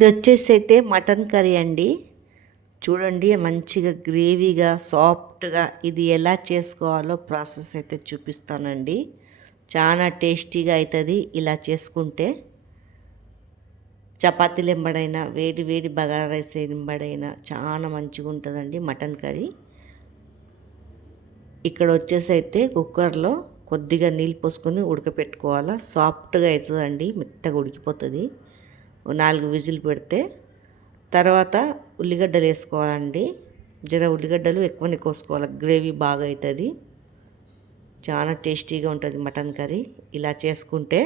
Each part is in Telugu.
ఇది వచ్చేసి అయితే మటన్ కర్రీ అండి. చూడండి మంచిగా గ్రేవీగా సాఫ్ట్గా ఇది ఎలా చేసుకోవాలో ప్రాసెస్ అయితే చూపిస్తానండి. చాలా టేస్టీగా అవుతుంది ఇలా చేసుకుంటే. చపాతీలు ఎంబడైనా వేడి వేడి బగారా రైస్ ఎంబడైనా చాలా మంచిగా ఉంటుందండి మటన్ కర్రీ. ఇక్కడ వచ్చేసి అయితే కుక్కర్లో కొద్దిగా నీళ్ళు పోసుకొని ఉడకపెట్టుకోవాలా. సాఫ్ట్గా అవుతుందండి, మెత్తగా ఉడికిపోతుంది. 4 విజిల్ పెడితే తర్వాత ఉల్లిగడ్డలు వేసుకోవాలండి. జర ఉల్లిగడ్డలు ఎక్కువనే కోసుకోవాలి, గ్రేవీ బాగా అవుతుంది. చాలా టేస్టీగా ఉంటుంది మటన్ కర్రీ. ఇలా చేసుకుంటే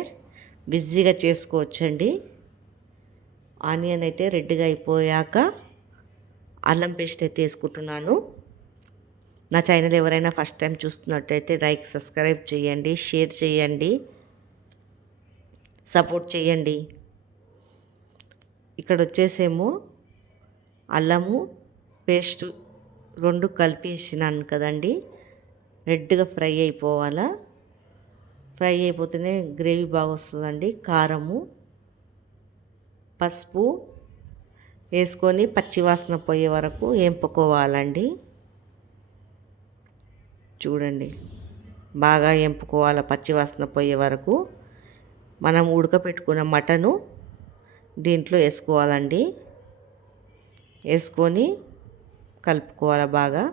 బిజీగా చేసుకోవచ్చండి. ఆనియన్ అయితే రెడ్గా అయిపోయాక అల్లం పేస్ట్ అయితే వేసుకుంటున్నాను. నా ఛానల్ ఎవరైనా ఫస్ట్ టైం చూస్తున్నట్టయితే లైక్ సబ్స్క్రైబ్ చేయండి, షేర్ చేయండి, సపోర్ట్ చేయండి. ఇక్కడ వచ్చేసేమో అల్లము పేస్ట్ 2 కలిపేసినాను కదండి. రెడ్గా ఫ్రై అయిపోవాలా. ఫ్రై అయిపోతేనే గ్రేవీ బాగా వస్తుందండి. కారము పసుపు వేసుకొని పచ్చివాసన పోయే వరకు వేంపుకోవాలండి. చూడండి బాగా వేంపుకోవాలి పచ్చివాసన పోయే వరకు. మనం ఉడకపెట్టుకున్న మటను దీంట్లో వేసుకోవాలండి. వేసుకొని కలుపుకోవాలి, బాగా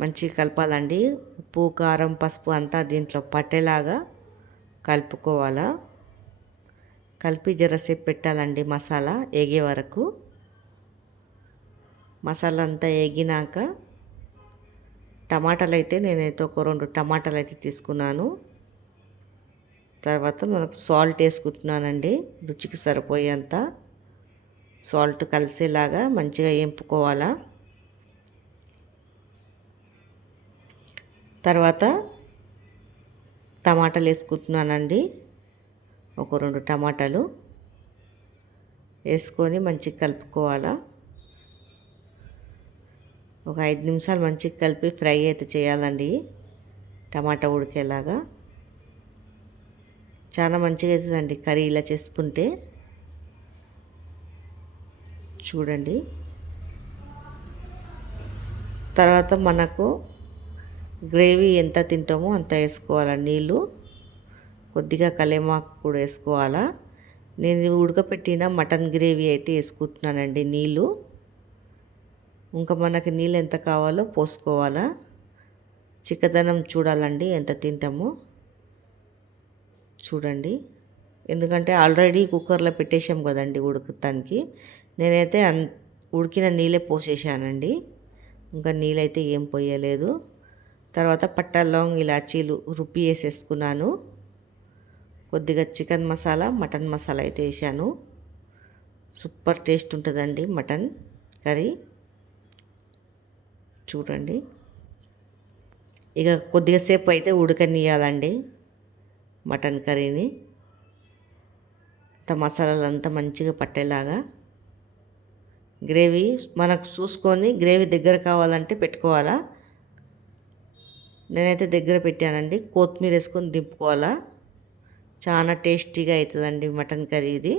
మంచిగా కలపాలండి. ఉప్పు కారం పసుపు అంతా దీంట్లో పట్టేలాగా కలుపుకోవాలా. కలిపి జరసేపు పెట్టాలండి మసాలా ఏగే వరకు. మసాలా అంతా ఏగినాక టమాటాలు అయితే నేనైతే ఒక 2 టమాటాలు అయితే తీసుకున్నాను. తర్వాత మనకు సాల్ట్ వేసుకుంటున్నానండి, రుచికి సరిపోయేంత సాల్ట్ కలిసేలాగా మంచిగా వేంపుకోవాలా. తర్వాత టమాటాలు వేసుకుంటున్నానండి, ఒక 2 టమాటాలు వేసుకొని మంచిగా కలుపుకోవాలా. ఒక 5 నిమిషాలు మంచిగా కలిపి ఫ్రై అయితే చేయాలండి, టమాటా ఉడికేలాగా. చాలా మంచిగా వేస్తుందండి కర్రీ ఇలా చేసుకుంటే. చూడండి తర్వాత మనకు గ్రేవీ ఎంత తింటామో అంత వేసుకోవాలి నీళ్ళు. కొద్దిగా కలేమాకు కూడా వేసుకోవాలా. నేను ఉడకపెట్టిన మటన్ గ్రేవీ అయితే వేసుకుంటున్నానండి నీళ్ళు. ఇంకా మనకి నీళ్ళు ఎంత కావాలో పోసుకోవాలా. చిక్కదనం చూడాలండి ఎంత తింటామో. చూడండి ఎందుకంటే ఆల్రెడీ కుక్కర్లో పెట్టేసాం కదండి ఉడకటానికి. నేనైతే ఉడికిన నీళ్ళే పోసేసానండి, ఇంకా నీళ్ళైతే ఏం పోయలేదు. తర్వాత పట్టా లవంగ్ ఇలాచీలు రుబ్బి వేసేసుకున్నాను. కొద్దిగా చికెన్ మసాలా మటన్ మసాలా అయితే వేసాను. సూపర్ టేస్ట్ ఉంటుందండి మటన్ కర్రీ. చూడండి ఇక కొద్దిగా సేపు అయితే ఉడకనియాలండి మటన్ కర్రీని. మసాలాలంతా మంచిగా పట్టేలాగా గ్రేవీ మనకు చూసుకొని గ్రేవీ దగ్గర కావాలంటే పెట్టుకోవాలా. నేనైతే దగ్గర పెట్టానండి. కొత్తిమీర వేసుకొని దింపుకోవాలా. చాలా టేస్టీగా అవుతుందండి మటన్ కర్రీ ఇది.